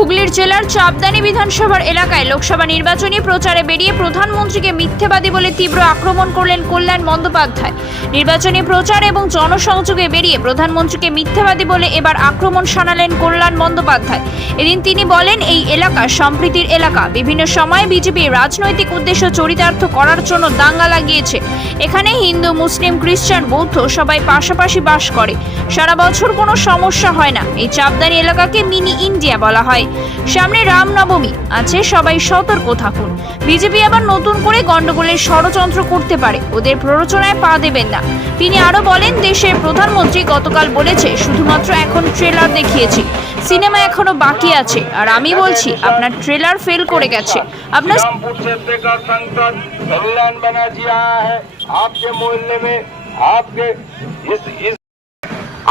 হুগলির জেলার চাপদানি বিধানসভার এলাকায় লোকসভা নির্বাচনী প্রচারে বেরিয়ে প্রধানমন্ত্রীকে মিথ্যেবাদী বলে তীব্র আক্রমণ করলেন কল্যাণ বন্দ্যোপাধ্যায়। নির্বাচনী প্রচার এবং জনসংযোগে বেরিয়ে প্রধানমন্ত্রীকে মিথ্যেবাদী বলে এবার আক্রমণ শানালেন কল্যাণ বন্দ্যোপাধ্যায়। এদিন তিনি বলেন, এই এলাকা সম্প্রীতির এলাকা। বিভিন্ন সময়ে বিজেপি রাজনৈতিক উদ্দেশ্য চরিতার্থ করার জন্য দাঙ্গা লাগিয়েছে। এখানে হিন্দু, মুসলিম, খ্রিস্টান, বৌদ্ধ সবাই পাশাপাশি বাস করে। সারা বছর কোনো সমস্যা হয় না। এই চাপদানি এলাকাকে মিনি ইন্ডিয়া বলা হয়। সামনে রামনবমী, আছে সবাই সতর্ক থাকুন। বিজেপি আবার নতুন করে গন্ডগোলের ষড়যন্ত্র করতে পারে, ওদের প্ররোচনায় পা দেবেন না। তিনি আরও বলেন, দেশের প্রধানমন্ত্রী গতকাল বলেছে, শুধুমাত্র এখন ট্রেলার দেখিয়েছি, সিনেমা এখনও বাকি আছে, আর আমি বলছি, আপনার ট্রেলার ফেল করে গেছে। আপনার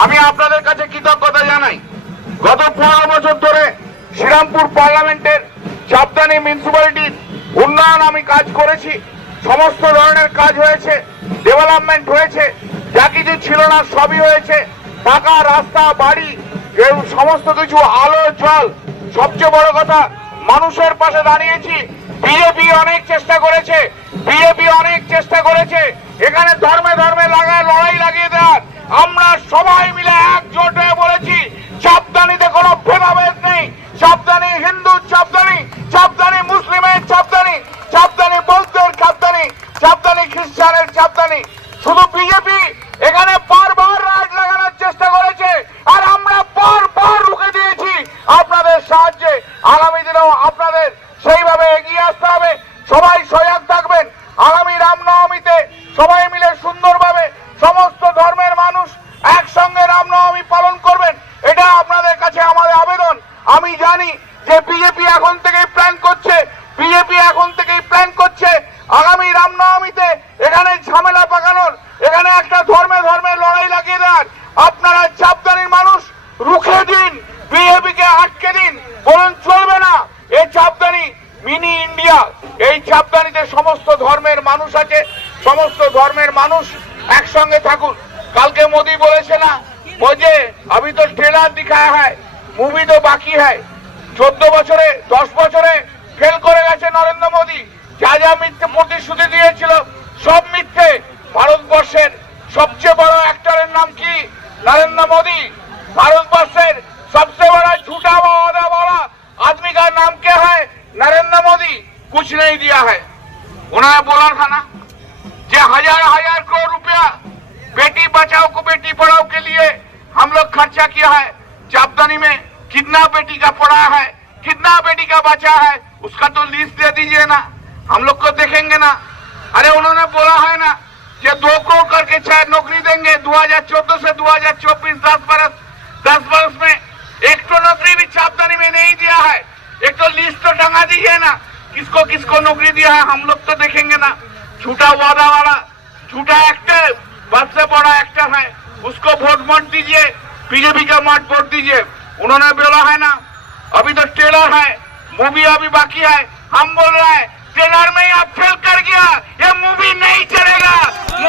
আমি আপনাদের কাছে কৃতজ্ঞতা জানাই, গত পনেরো বছর ধরে শ্রীরামপুর পার্লামেন্টের চাপদানি মিউনিসিপ্যালিটির উন্নয়ন আমি কাজ করেছি। সমস্ত ধরনের কাজ হয়েছে ডেভেলপমেন্ট হয়েছে, যা কিছু ছিল না সবই হয়েছে। পাকা রাস্তা, বাড়ি সমস্ত কিছু, আলো, জল, সবচেয়ে বড় কথা, মানুষের পাশে দাঁড়িয়েছি। বিজেপি অনেক চেষ্টা করেছে, বিজেপি অনেক চেষ্টা করেছে এখানে ধর্মে ধর্মে লাগায় লড়াই লাগিয়ে দেওয়ার আমরা সবাই মিলে একজোট হয়ে বলেছি চাপদানিতে কোনো ভেদাভেদ নেই চাপদানি হিন্দু চাপদানি চাপদানি মুসলিমের চাপদানি চাপদানি বৌদ্ধের চাপদানি চাপদানি খ্রিস্টানের চাপদানি শুধু বিজেপি এখানে বারবার রাজ লাগানোর চেষ্টা করেছে আর আমরা বারবার রুখে দিয়েছি আপনাদের সাহায্যে আগামী দিনেও আপনাদের সেইভাবে এগিয়ে আসতে হবে সবাই সজাগ থাকবেন আগামী রামনবমীতে সবাই মিলে সুন্দরভাবে সমস্ত ধর্মের মানুষ একসঙ্গে রামনবমী পালন করবেন এটা আপনাদের কাছে আমাদের আবেদন আমি জানি যে বিজেপি এখন থেকেই প্ল্যান করছে বিজেপি এখন থেকেই প্ল্যান করছে আগামী রামনবমীতে এখানে ঝামেলা পাকানোর এখানে একটা ধর্মে ধর্মে লড়াই আপনারা চাপদানির মানুষ, রুখে দিন বিজেপি কে আটকে দিন বলুন চলবে না। এই চাপদানি মিনি ইন্ডিয়া, এই চাপদানিতে সমস্ত ধর্মের মানুষ আছে, সমস্ত ধর্মের মানুষ একসঙ্গে থাকুন। কালকে মোদি বলেছে না বলছে আমি তো ট্রেলার দিখায়া হয় মুভি তো বাকি হয়। চোদ্দ বছরে, দশ বছরে ফেল করে গেছে নরেন্দ্র মোদী। যা যা মিথ্যে প্রতিশ্রুতি দিয়েছিল, সব মিথ্যে। ভারতবর্ষের সবচেয়ে বড় नरेंद्र मोदी भारतवर्ष से सबसे बड़ा झूठा वादा वाला आदमी का नाम क्या है? नरेंद्र मोदी, कुछ नहीं दिया है। उन्होंने बोला था ना जो हज़ार हज़ार करोड़ रुपया बेटी बचाओ को बेटी पढ़ाओ के लिए हम लोग खर्चा किया है। चापदानी में कितना बेटी का पढ़ा है, कितना बेटी का बचा है, उसका तो लिस्ट दे दीजिए ना। हम लोग को देखेंगे ना। अरे उन्होंने बोला है ना कि दो करोड़ करके चाहे नौकरी देंगे 2014 से 2024 दस बरस दस बरस में एक तो नौकरी भी चापदानी में नहीं दिया है एक तो लिस्ट तो टंगा दीजिए ना किसको किसको नौकरी दिया है हम लोग तो देखेंगे ना झूठा वादा वाला झूठा एक्टर सबसे बड़ा एक्टर है उसको वोट मत दीजिए बीजेपी का मत वोट दीजिए उन्होंने बोला है ना अभी तो ट्रेलर है मूवी अभी बाकी है हम बोल रहे हैं ट्रेलर में आप फेल कर गया। ये मूवी नहीं चलेगा।